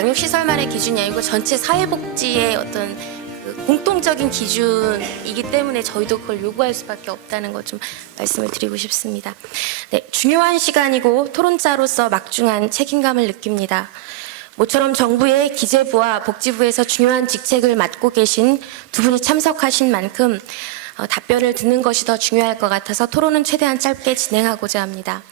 양육시설만의 기준이 아니고 전체 사회복지의 어떤 공통적인 기준이기 때문에 저희도 그걸 요구할 수밖에 없다는 것 좀 말씀을 드리고 싶습니다. 네, 중요한 시간이고 토론자로서 막중한 책임감을 느낍니다. 모처럼 정부의 기재부와 복지부에서 중요한 직책을 맡고 계신 두 분이 참석하신 만큼 답변을 듣는 것이 더 중요할 것 같아서 토론은 최대한 짧게 진행하고자 합니다.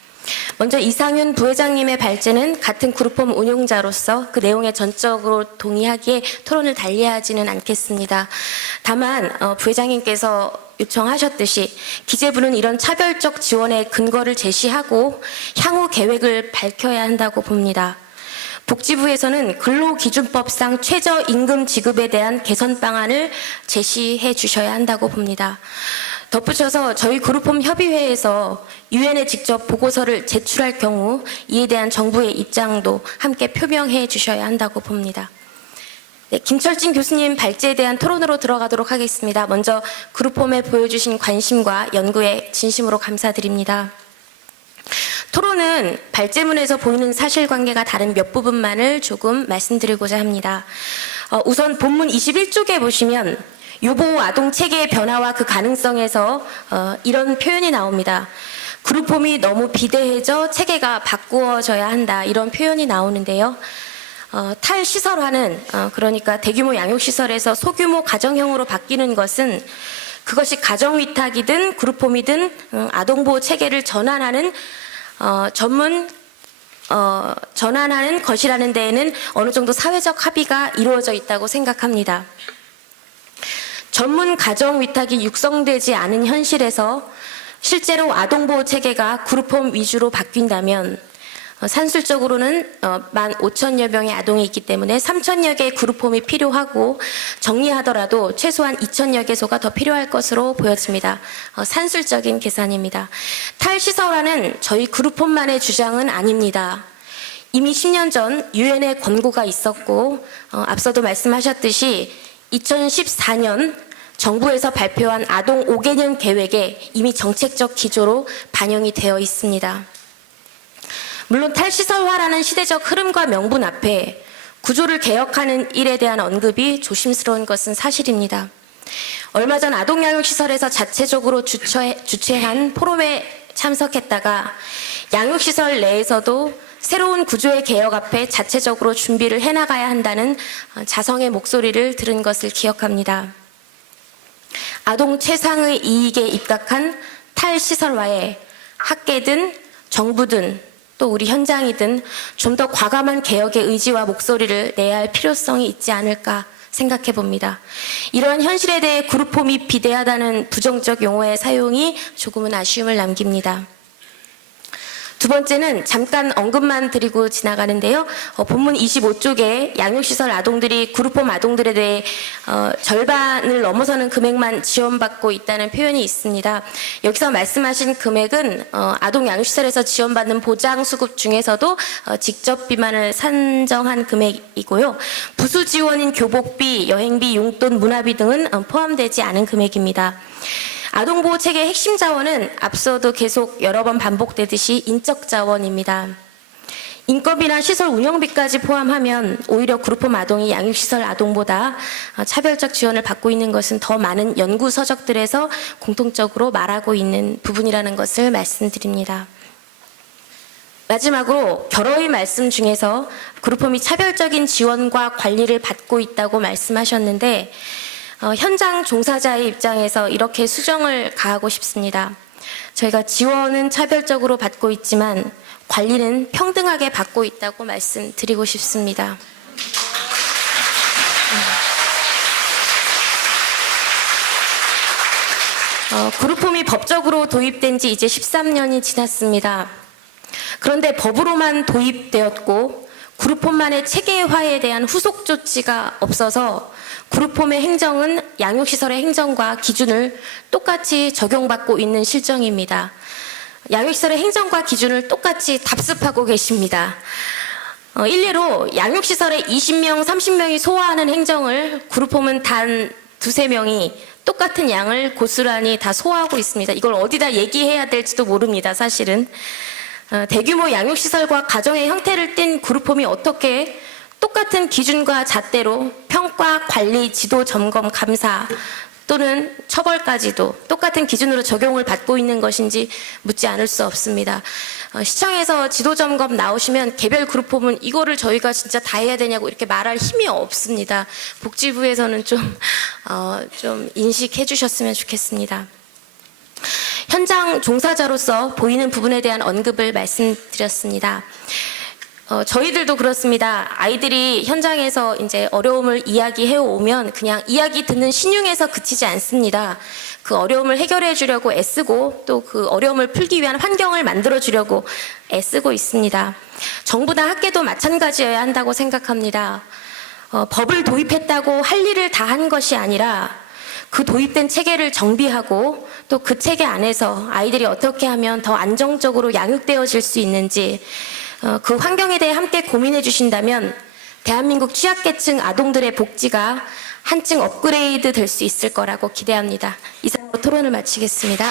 먼저 이상윤 부회장님의 발제는 같은 그룹홈 운영자로서 그 내용에 전적으로 동의하기에 토론을 달리하지는 않겠습니다. 다만 부회장님께서 요청하셨듯이 기재부는 이런 차별적 지원의 근거를 제시하고 향후 계획을 밝혀야 한다고 봅니다. 복지부에서는 근로기준법상 최저임금 지급에 대한 개선 방안을 제시해 주셔야 한다고 봅니다. 덧붙여서 저희 그룹홈 협의회에서 유엔에 직접 보고서를 제출할 경우 이에 대한 정부의 입장도 함께 표명해 주셔야 한다고 봅니다. 네, 김철진 교수님 발제에 대한 토론으로 들어가도록 하겠습니다. 먼저 그룹홈에 보여주신 관심과 연구에 진심으로 감사드립니다. 토론은 발제문에서 보이는 사실관계가 다른 몇 부분만을 조금 말씀드리고자 합니다. 우선 본문 21쪽에 보시면 유보 아동 체계의 변화와 그 가능성에서 이런 표현이 나옵니다. 그룹홈이 너무 비대해져 체계가 바꾸어져야 한다, 이런 표현이 나오는데요. 탈시설화는 그러니까 대규모 양육시설에서 소규모 가정형으로 바뀌는 것은 그것이 가정위탁이든 그룹홈이든 아동보호 체계를 전환하는 전환하는 것이라는 데에는 어느 정도 사회적 합의가 이루어져 있다고 생각합니다. 전문 가정 위탁이 육성되지 않은 현실에서 실제로 아동보호 체계가 그룹홈 위주로 바뀐다면 산술적으로는 15,000여 명의 아동이 있기 때문에 3,000여 개의 그룹홈이 필요하고 정리하더라도 최소한 2,000여 개소가 더 필요할 것으로 보여집니다. 산술적인 계산입니다. 탈시설화는 저희 그룹홈만의 주장은 아닙니다. 이미 10년 전 유엔의 권고가 있었고 앞서도 말씀하셨듯이 2014년 정부에서 발표한 아동 5개년 계획에 이미 정책적 기조로 반영이 되어 있습니다. 물론 탈시설화라는 시대적 흐름과 명분 앞에 구조를 개혁하는 일에 대한 언급이 조심스러운 것은 사실입니다. 얼마 전 아동양육시설에서 자체적으로 주최한 포럼에 참석했다가 양육시설 내에서도 새로운 구조의 개혁 앞에 자체적으로 준비를 해나가야 한다는 자성의 목소리를 들은 것을 기억합니다. 아동 최상의 이익에 입각한 탈시설화에 학계든 정부든 또 우리 현장이든 좀 더 과감한 개혁의 의지와 목소리를 내야 할 필요성이 있지 않을까 생각해 봅니다. 이러한 현실에 대해 그룹홈이 비대하다는 부정적 용어의 사용이 조금은 아쉬움을 남깁니다. 두 번째는 잠깐 언급만 드리고 지나가는데요. 본문 25쪽에 양육시설 아동들이 그룹홈 아동들에 대해 절반을 넘어서는 금액만 지원받고 있다는 표현이 있습니다. 여기서 말씀하신 금액은 아동 양육시설에서 지원받는 보장수급 중에서도 직접비만을 산정한 금액이고요. 부수 지원인 교복비, 여행비, 용돈, 문화비 등은 포함되지 않은 금액입니다. 아동보호 체계의 핵심 자원은 앞서도 계속 여러 번 반복되듯이 인적 자원입니다. 인건비나 시설 운영비까지 포함하면 오히려 그룹홈 아동이 양육시설 아동보다 차별적 지원을 받고 있는 것은 더 많은 연구 서적들에서 공통적으로 말하고 있는 부분이라는 것을 말씀드립니다. 마지막으로 결어의 말씀 중에서 그룹홈이 차별적인 지원과 관리를 받고 있다고 말씀하셨는데 현장 종사자의 입장에서 이렇게 수정을 가하고 싶습니다. 저희가 지원은 차별적으로 받고 있지만 관리는 평등하게 받고 있다고 말씀드리고 싶습니다. 그룹홈이 법적으로 도입된 지 이제 13년이 지났습니다. 그런데 법으로만 도입되었고 그룹홈만의 체계화에 대한 후속 조치가 없어서 그룹홈의 행정은 양육시설의 행정과 기준을 똑같이 적용받고 있는 실정입니다. 양육시설의 행정과 기준을 똑같이 답습하고 계십니다. 일례로 양육시설에 20명, 30명이 소화하는 행정을 그룹홈은 단 두세 명이 똑같은 양을 고스란히 다 소화하고 있습니다. 이걸 어디다 얘기해야 될지도 모릅니다, 사실은. 대규모 양육시설과 가정의 형태를 띤 그룹홈이 어떻게 똑같은 똑같은 기준과 잣대로 평가, 관리, 지도, 점검, 감사 또는 처벌까지도 똑같은 기준으로 적용을 받고 있는 것인지 묻지 않을 수 없습니다. 시청에서 지도점검 나오시면 개별 그룹홈은 이거를 저희가 진짜 다 해야 되냐고 이렇게 말할 힘이 없습니다. 복지부에서는 좀 인식해 주셨으면 좋겠습니다. 현장 종사자로서 보이는 부분에 대한 언급을 말씀드렸습니다. 저희들도 그렇습니다. 아이들이 현장에서 이제 어려움을 이야기해 오면 그냥 이야기 듣는 신용에서 그치지 않습니다. 그 어려움을 해결해 주려고 애쓰고 또 그 어려움을 풀기 위한 환경을 만들어 주려고 애쓰고 있습니다. 정부나 학계도 마찬가지여야 한다고 생각합니다. 법을 도입했다고 할 일을 다 한 것이 아니라 그 도입된 체계를 정비하고 또 그 체계 안에서 아이들이 어떻게 하면 더 안정적으로 양육되어질 수 있는지 그 환경에 대해 함께 고민해 주신다면 대한민국 취약계층 아동들의 복지가 한층 업그레이드 될 수 있을 거라고 기대합니다. 이상으로 토론을 마치겠습니다.